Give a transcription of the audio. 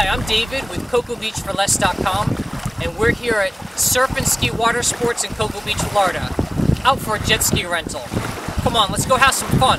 Hi, I'm David with CocoBeachForLess.com, and we're here at Surf and Ski Water Sports in Cocoa Beach, Florida, out for a jet ski rental. Come on, let's go have some fun.